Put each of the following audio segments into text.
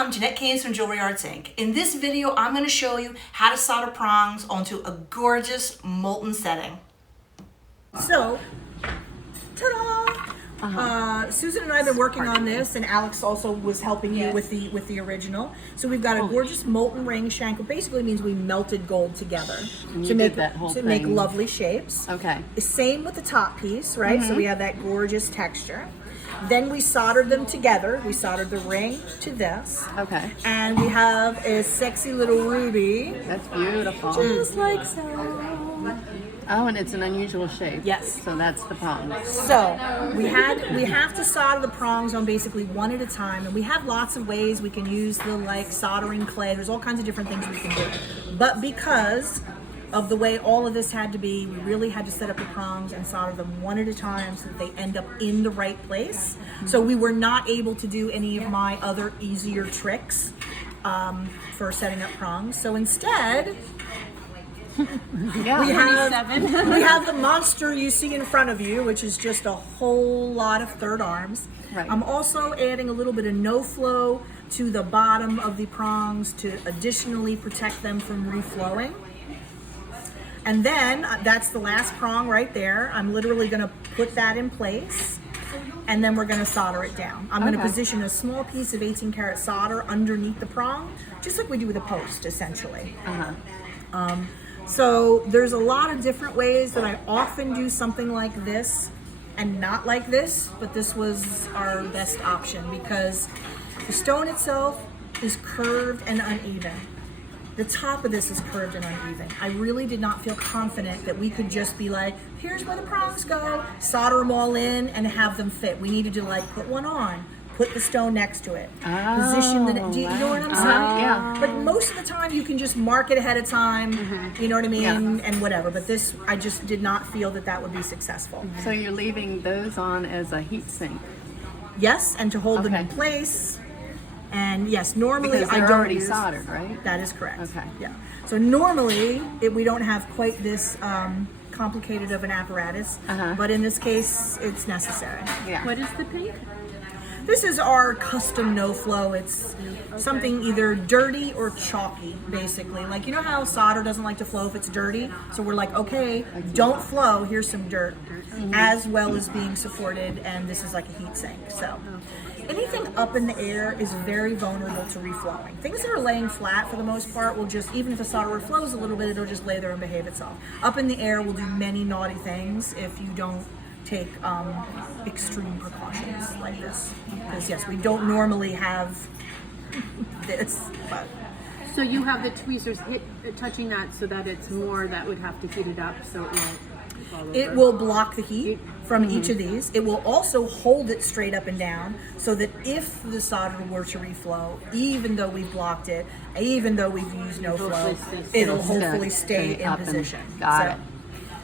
I'm Jeanette Keynes from Jewelry Arts Inc. In this video, I'm going to show you how to solder prongs onto a gorgeous molten setting. So, ta-da! Susan and I have been working on this, and Alex also was helping you with the original. So we've got a gorgeous molten ring shank, which basically means we melted gold together to make lovely shapes. Okay. Same with the top piece, right? So we have that gorgeous texture. Then we soldered them together. We soldered the ring to this. Okay. And we have a sexy little ruby. That's beautiful. Just like so. Oh, and it's an unusual shape. Yes. So that's the prongs. So we have to solder the prongs on basically one at a time, and we have lots of ways we can use the soldering clay. There's all kinds of different things we can do. But because of the way all of this had to be, we really had to set up the prongs and solder them one at a time so that they end up in the right place. So we were not able to do any of my other easier tricks for setting up prongs. So instead, we have the monster you see in front of you, which is just a whole lot of third arms. Right. I'm also adding a little bit of no flow to the bottom of the prongs to additionally protect them from reflowing. And then that's the last prong right there. I'm literally going to put that in place, and then we're going to solder it down. I'm going to position a small piece of 18 karat solder underneath the prong, just like we do with a post, essentially. So there's a lot of different ways that I often do something like this and not like this, but this was our best option because the stone itself is curved and uneven. The top of this is curved and uneven. I really did not feel confident that we could just be like, here's where the prongs go, solder them all in and have them fit. We needed to put one on, put the stone next to it, position the, do you know what I'm saying? Yeah. But most of the time you can just mark it ahead of time, you know what I mean, and whatever. But this, I just did not feel that that would be successful. So you're leaving those on as a heat sink? Yes, and to hold them in place. And yes, normally Because I they're don't already use, soldered, right? That is correct. Okay. Yeah. So normally we don't have quite this complicated of an apparatus, but in this case it's necessary. Yeah. What is the pink? This is our custom no flow. It's something either dirty or chalky, basically. Like, you know how solder doesn't like to flow if it's dirty? So we're like, okay, don't flow, here's some dirt, as well as being supported, and this is like a heat sink. So anything up in the air is very vulnerable to reflowing. Things that are laying flat for the most part will just, even if the solder flows a little bit, it'll just lay there and behave itself. Up in the air will do many naughty things if you don't take extreme precautions like this. Because yes, we don't normally have this, but. So you have the tweezers touching that so that it's more that would have to heat it up so it won't fall over. It will block the heat from each of these. It will also hold it straight up and down so that if the solder were to reflow, even though we've blocked it, even though we've used no flow, it'll hopefully stay in position. Got it.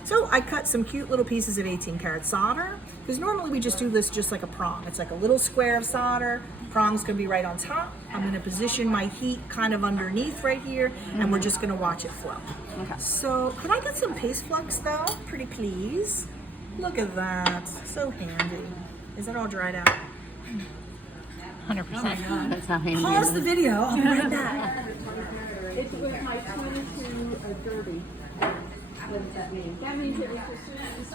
So I cut some cute little pieces of 18 karat solder, because normally we just do this just like a prong. It's like a little square of solder. Prong's gonna be right on top. I'm gonna position my heat kind of underneath right here, and we're just gonna watch it flow. Okay. So could I get some paste flux though? Pretty please. Look at that, so handy. Is that all dried out? 100%. That's how handy Pause it the is. video, I'll be right back. It was my 22 dirty. What does that mean? That means it was just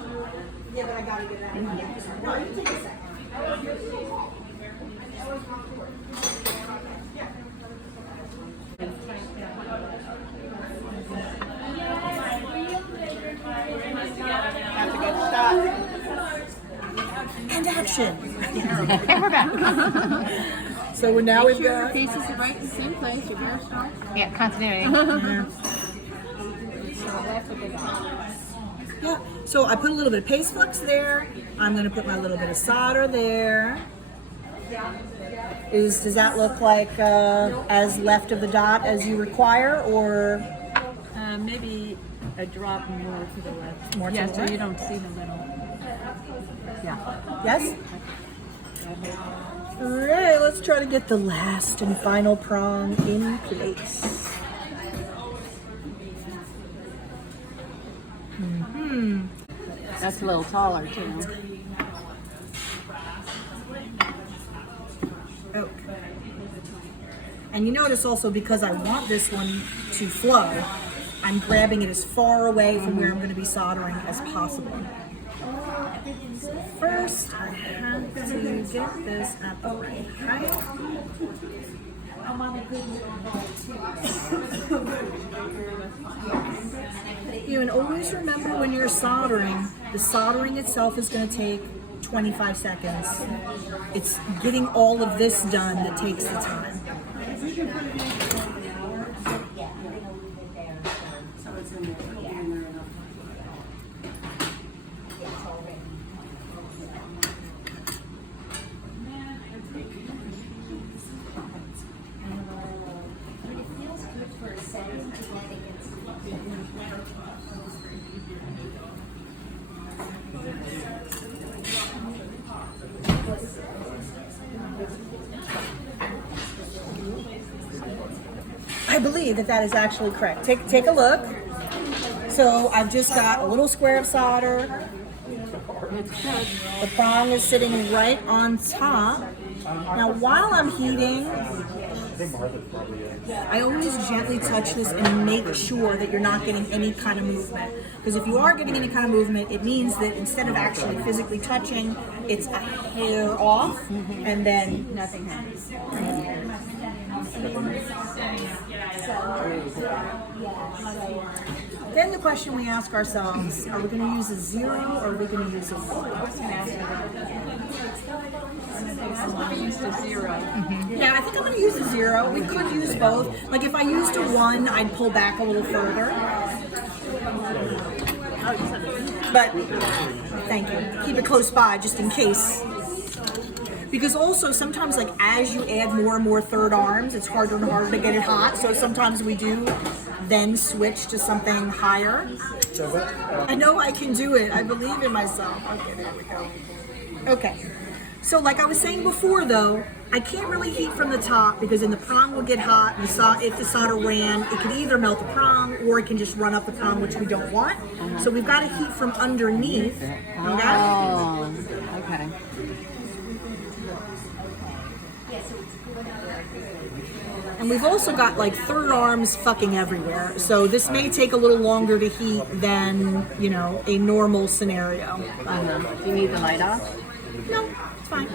Yeah, but I gotta get it out. No, you can take a second. Have to go stop. And action. And we're back. So now we've your got. pieces are right in the same place. Your hair starts. Yeah, continuity. Yeah. So I put a little bit of paste flux there. I'm going to put my little bit of solder there. Does that look like as left of the dot as you require, or Maybe a drop more to the left. More to the so left? you don't see the little. Yeah. yes? All right. Let's try to get the last and final prong in place. That's a little taller too. Okay. And you notice also, because I want this one to flow, I'm grabbing it as far away from where I'm going to be soldering as possible. First, I have to get this at the right height. And always remember, when you're soldering, the soldering itself is going to take 25 seconds. It's getting all of this done that takes the time. I believe that is actually correct. Take a look. So I've just got a little square of solder. The prong is sitting right on top. Now while I'm heating, I always gently touch this and make sure that you're not getting any kind of movement. Because if you are getting any kind of movement, it means that instead of actually physically touching, it's a hair off, and then nothing happens. Then the question we ask ourselves, are we going to use a 0 or are we going to use a 1? I used a 0. Yeah, I think I'm going to use a 0. We could use both. Like if I used a 1, I'd pull back a little further. But thank you. Keep it close by just in case. Because also sometimes, like, as you add more and more third arms, it's harder and harder to get it hot. So sometimes we do then switch to something higher. I know I can do it. I believe in myself. Okay, there we go. Okay. So like I was saying before, though, I can't really heat from the top because then the prong will get hot. And if the solder ran, it could either melt the prong or it can just run up the prong, which we don't want. So we've got to heat from underneath. Okay? Oh, okay. And we've also got like third arms fucking everywhere. So this may take a little longer to heat than, you know, a normal scenario. Do you need the light off? No, it's fine.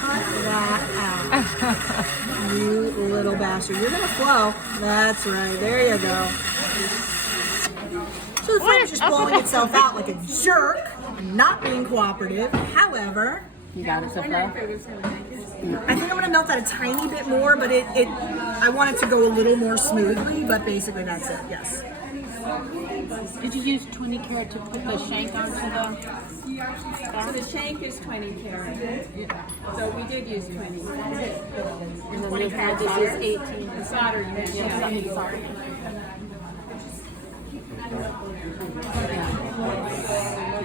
Cut that out. You little bastard. You're gonna flow. That's right. There you go. So the flame's just blowing itself out like a jerk and not being cooperative. However, You got it so far? I think I'm gonna melt that a tiny bit more, but I want it to go a little more smoothly, but basically that's it, yes. Did you use 20 karat to put the shank onto the... So the shank is 20 karat. So we did use 20. And then this is 18. The solder you mentioned.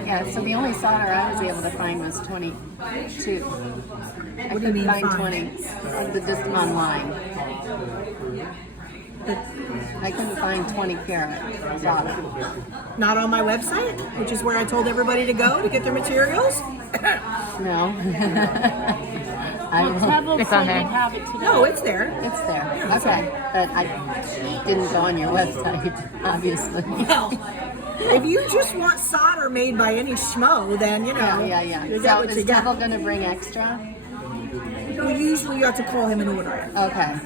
Yeah, so the only solder I was able to find was 22. What do you mean find find? 20, just online. I couldn't find 20 karat solder. Not on my website, which is where I told everybody to go to get their materials. No. It's on there. Have it today. No, it's there. It's there. Okay. But I didn't go on your website, obviously. Well, if you just want solder made by any schmo, then, you know, Yeah. you get So what is you get. Devil going to bring extra? Well, usually you have to call him and order it. Okay.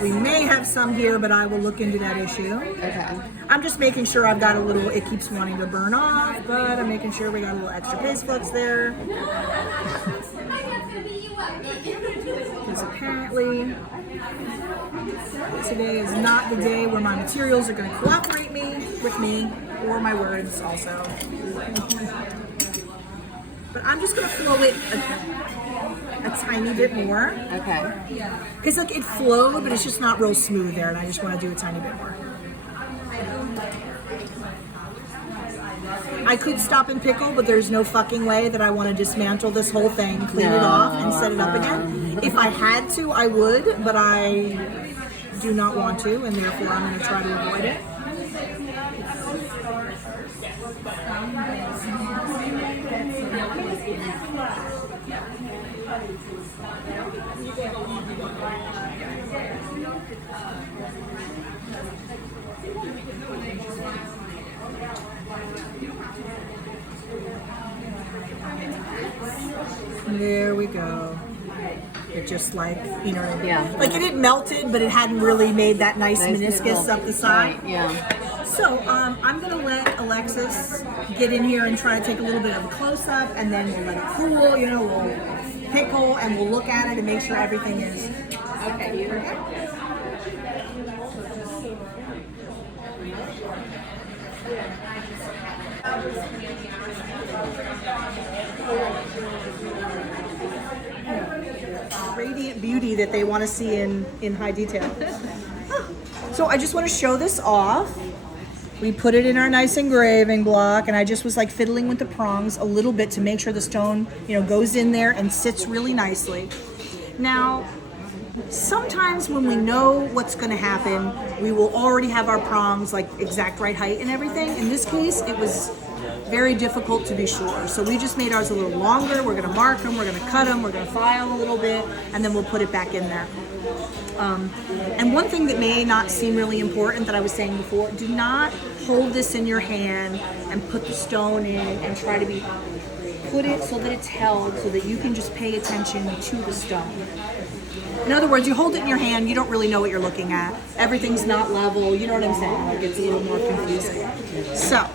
We may have some here, but I will look into that issue. Okay. I'm just making sure I've got a little, it keeps wanting to burn off, but I'm making sure we got a little extra paste flux there. Because apparently today is not the day where my materials are going to cooperate with me, or my words also. But I'm just going to flow it a tiny bit more. Okay. Because like it flowed, but it's just not real smooth there, and I just want to do a tiny bit more. I could stop and pickle, but there's no fucking way that I want to dismantle this whole thing, clean it off, and set it up again. If I had to, I would, but I do not want to, and therefore I'm going to try to avoid it. There we go. It just like, you know, Yeah. like it melted, but it hadn't really made that nice meniscus nipple. up the side. Right, yeah. So I'm gonna let Alexis get in here and try to take a little bit of a close up, and then we'll let it cool. You know, we'll pickle and we'll look at it and make sure everything is okay. Radiant beauty that they want to see in high detail. So I just want to show this off. We put it in our nice engraving block, and I just was like fiddling with the prongs a little bit to make sure the stone, you know, goes in there and sits really nicely. Now, sometimes when we know what's going to happen, we will already have our prongs like exact right height and everything. In this case, it was very difficult to be sure. So we just made ours a little longer. We're going to mark them, we're going to cut them, we're going to file a little bit, and then we'll put it back in there. And one thing that may not seem really important that I was saying before, do not hold this in your hand and put the stone in and try to put it so that it's held so that you can just pay attention to the stone. In other words, you hold it in your hand, you don't really know what you're looking at. Everything's not level, you know what I'm saying? Like it's a little more confusing. So,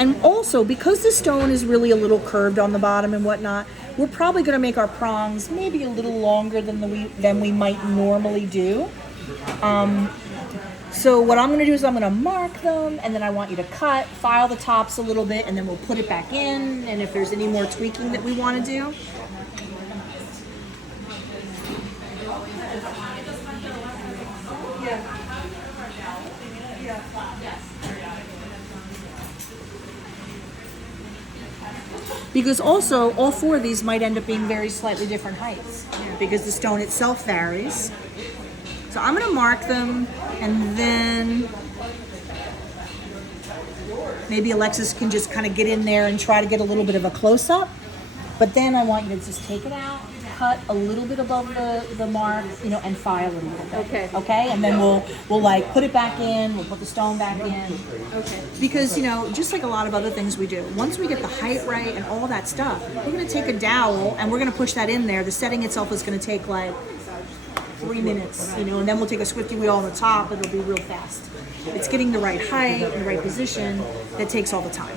and also because the stone is really a little curved on the bottom and whatnot, we're probably going to make our prongs maybe a little longer than we might normally do. So what I'm going to do is I'm going to mark them, and then I want you to cut, file the tops a little bit, and then we'll put it back in, and if there's any more tweaking that we want to do. Because also, all four of these might end up being very slightly different heights because the stone itself varies. So I'm going to mark them, and then maybe Alexis can just kind of get in there and try to get a little bit of a close-up. But then I want you to just take it out, cut a little bit above the mark, you know, and file it a little bit. Okay. Okay? And then we'll like put it back in, we'll put the stone back in. Okay. Because, you know, just like a lot of other things we do, once we get the height right and all that stuff, we're going to take a dowel and we're going to push that in there. The setting itself is going to take like 3 minutes, you know, and then we'll take a swifty wheel on the top. It'll be real fast. It's getting the right height, the right position that takes all the time.